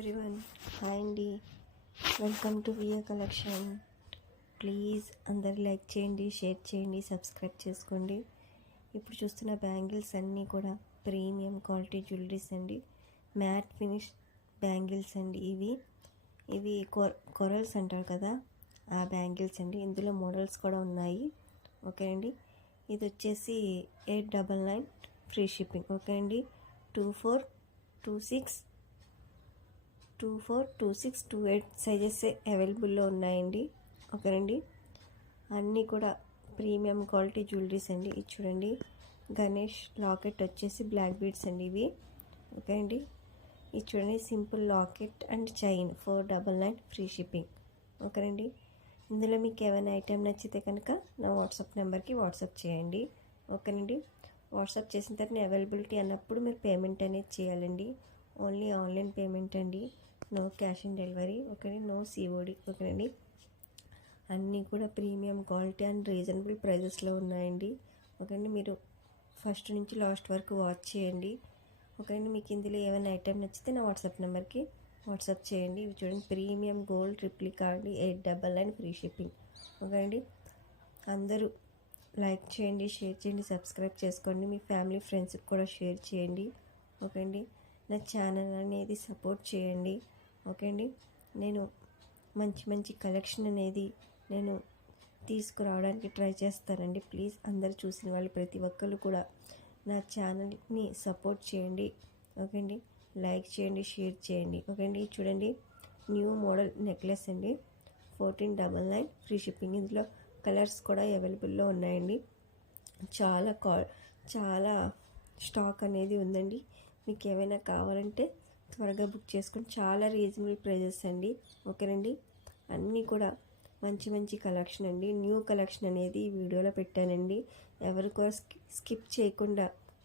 Everyone, hi అండి. Welcome to via collection. Please అందరు like చేయండి, షేర్ చేయండి, సబ్స్క్రైబ్ చేసుకోండి. ఇప్పుడు చూస్తున్న బ్యాంగిల్స్ అన్నీ కూడా ప్రీమియం క్వాలిటీ జ్యువెలరీస్ అండి. మ్యాట్ ఫినిష్ బ్యాంగిల్స్ అండి. ఇవి కొరల్స్ అంటారు కదా, ఆ బ్యాంగిల్స్ అండి. ఇందులో మోడల్స్ కూడా ఉన్నాయి. ఓకే అండి. ఇది వచ్చేసి 899 ఫ్రీ షిప్పింగ్. ఓకే అండి. 2426 28 సైజెస్ అవైలబుల్లో ఉన్నాయండి. ఓకేనండి. అన్నీ కూడా ప్రీమియం క్వాలిటీ జ్యువెలరీస్ అండి. ఇది చూడండి, గణేష్ లాకెట్ వచ్చేసి బ్లాక్ బీడ్స్ అండి ఇవి. ఓకే అండి. ఇది చూడండి, simple locket and chain 499 free shipping. ఓకేనండి. ఇందులో మీకు ఏమైనా ఐటెం నచ్చితే కనుక నా వాట్సాప్ నెంబర్కి వాట్సాప్ చేయండి. ఓకేనండి. వాట్సాప్ చేసిన తర్వాత అవైలబిలిటీ అన్నప్పుడు మీరు పేమెంట్ అనేది చేయాలండి. ఓన్లీ ఆన్లైన్ పేమెంట్ అండి, no cash on delivery. Okay, no COD. ఓకేనండి. అన్నీ కూడా ప్రీమియం క్వాలిటీ అండ్ రీజనబుల్ ప్రైజెస్లో ఉన్నాయండి. ఓకేనండి. మీరు ఫస్ట్ నుంచి లాస్ట్ వరకు వాచ్ చేయండి. ఓకేనండి. మీకు ఇందులో ఏమైనా ఐటెం నచ్చితే నా వాట్సాప్ నెంబర్కి వాట్సాప్ చేయండి. ఇవి చూడండి, ప్రీమియం గోల్డ్ రిప్లికా అండి, 899 ఫ్రీ షిప్పింగ్. ఓకేనండి. అందరూ లైక్ చేయండి, షేర్ చేయండి, సబ్స్క్రైబ్ చేసుకోండి. మీ ఫ్యామిలీ ఫ్రెండ్స్కి కూడా షేర్ చేయండి. ఓకే అండి. నా ఛానల్ అనేది సపోర్ట్ చేయండి. ఓకే అండి. నేను మంచి కలెక్షన్ అనేది నేను తీసుకురావడానికి ట్రై చేస్తానండి. ప్లీజ్ అందరు చూసిన వాళ్ళు ప్రతి ఒక్కరు కూడా నా ఛానల్ని సపోర్ట్ చేయండి. ఓకే అండి. లైక్ చేయండి, షేర్ చేయండి. ఓకే అండి. చూడండి, న్యూ మోడల్ నెక్లెస్ అండి, 1499 ఫ్రీ షిప్పింగ్. ఇందులో కలర్స్ కూడా అవైలబుల్లో ఉన్నాయండి. చాలా స్టాక్ అనేది ఉందండి. మీకు ఏమైనా కావాలంటే త్వరగా బుక్ చేసుకొని, చాలా రీజనబుల్ ప్రైజెస్ అండి. ఓకేనండి. అన్నీ కూడా మంచి కలెక్షన్ అండి. న్యూ కలెక్షన్ అనేది ఈ వీడియోలో పెట్టానండి. ఎవరు కూడా స్కిప్ చేయకుండా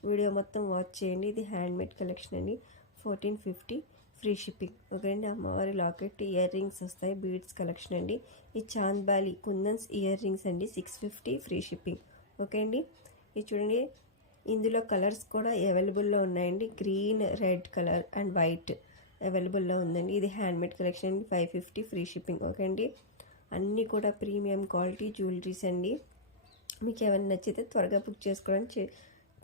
వీడియో మొత్తం వాచ్ చేయండి. ఇది హ్యాండ్మేడ్ కలెక్షన్ అండి, 1450 ఫ్రీ షిప్పింగ్. ఓకేనండి. అమ్మవారి లాకెట్ ఇయర్ రింగ్స్ వస్తాయి, బీడ్స్ కలెక్షన్ అండి. ఈ చాంద్బాలి కుందన్స్ ఇయర్ రింగ్స్ అండి, 650 ఫ్రీ షిప్పింగ్. ఓకే అండి. ఇది చూడండి, ఇందులో కలర్స్ కూడా అవైలబుల్లో ఉన్నాయండి. Green, red colour and white అవైలబుల్లో ఉందండి. ఇది హ్యాండ్మేడ్ కలెక్షన్ అండి, 550 ఫ్రీ షిప్పింగ్. ఓకే అండి. అన్నీ కూడా ప్రీమియం క్వాలిటీ జ్యువెలరీస్ అండి. మీకు ఏమైనా నచ్చితే త్వరగా బుక్ చేసుకోవడానికి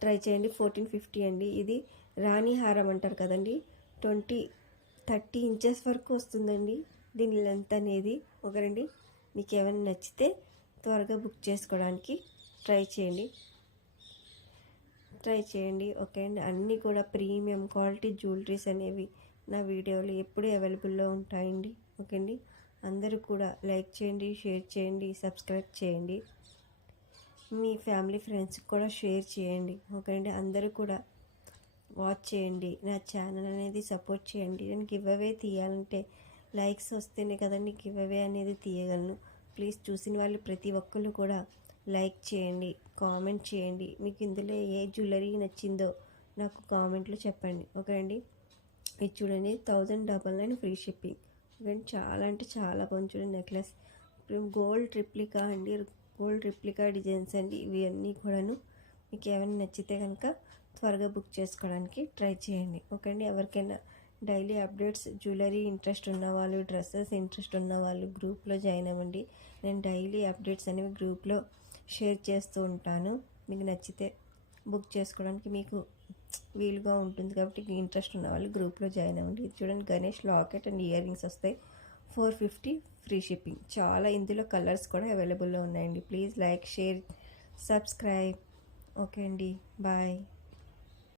ట్రై చేయండి. 1450 అండి. ఇది రాణి హారం అంటారు కదండి, 30 ఇంచెస్ వరకు వస్తుందండి దీని లెంత్ అనేది. ఓకేనండి. మీకు ఏమైనా నచ్చితే త్వరగా బుక్ చేసుకోవడానికి ట్రై చేయండి. ఓకే అండి. అన్నీ కూడా ప్రీమియం క్వాలిటీ జ్యువెలరీస్ అనేవి నా వీడియోలు ఎప్పుడూ అవైలబుల్లో ఉంటాయండి. ఓకే అండి. అందరూ కూడా లైక్ చేయండి, షేర్ చేయండి, సబ్స్క్రైబ్ చేయండి. మీ ఫ్యామిలీ ఫ్రెండ్స్కి కూడా షేర్ చేయండి. ఓకే అండి. అందరూ కూడా వాచ్ చేయండి. నా ఛానల్ అనేది సపోర్ట్ చేయండి. నేను గివ్ అవే తీయాలంటే లైక్స్ వస్తేనే కదండి గివ్ అవే అనేది తీయగలను. ప్లీజ్ చూసిన వాళ్ళు ప్రతి ఒక్కరు కూడా లైక్ చేయండి, కామెంట్ చేయండి. మీకు ఇందులో ఏ జ్యువెలరీ నచ్చిందో నాకు కామెంట్లో చెప్పండి. ఓకే అండి. ఇది చూడండి, 1099 ఫ్రీ షిప్పింగ్. ఓకే, చాలా అంటే చాలా బాగుంది. చూడండి, నెక్లెస్ గోల్డ్ రిప్లికా అండి, గోల్డ్ రిప్లికా డిజైన్స్ అండి. ఇవి అన్నీ కూడాను మీకు ఏమైనా నచ్చితే కనుక త్వరగా బుక్ చేసుకోవడానికి ట్రై చేయండి. ఓకే అండి. ఎవరికైనా డైలీ అప్డేట్స్ జ్యువెలరీ ఇంట్రెస్ట్ ఉన్నవాళ్ళు, డ్రెస్సెస్ ఇంట్రెస్ట్ ఉన్నవాళ్ళు గ్రూప్లో జాయిన్ అవ్వండి. నేను డైలీ అప్డేట్స్ అనేవి గ్రూప్లో షేర్ చేస్తూ ఉంటాను. మీకు నచ్చితే బుక్ చేసుకోవడానికి మీకు వీలుగా ఉంటుంది కాబట్టి ఇంట్రెస్ట్ ఉన్న వాళ్ళు గ్రూప్లో జాయిన్ అవ్వండి. ఇది చూడండి, Ganesh locket and ear rings వస్తాయి, 450 ఫ్రీ షిప్పింగ్. చాలా ఇందులో కలర్స్ కూడా అవైలబుల్లో ఉన్నాయండి. Please like, share, subscribe. Okay అండి. బాయ్.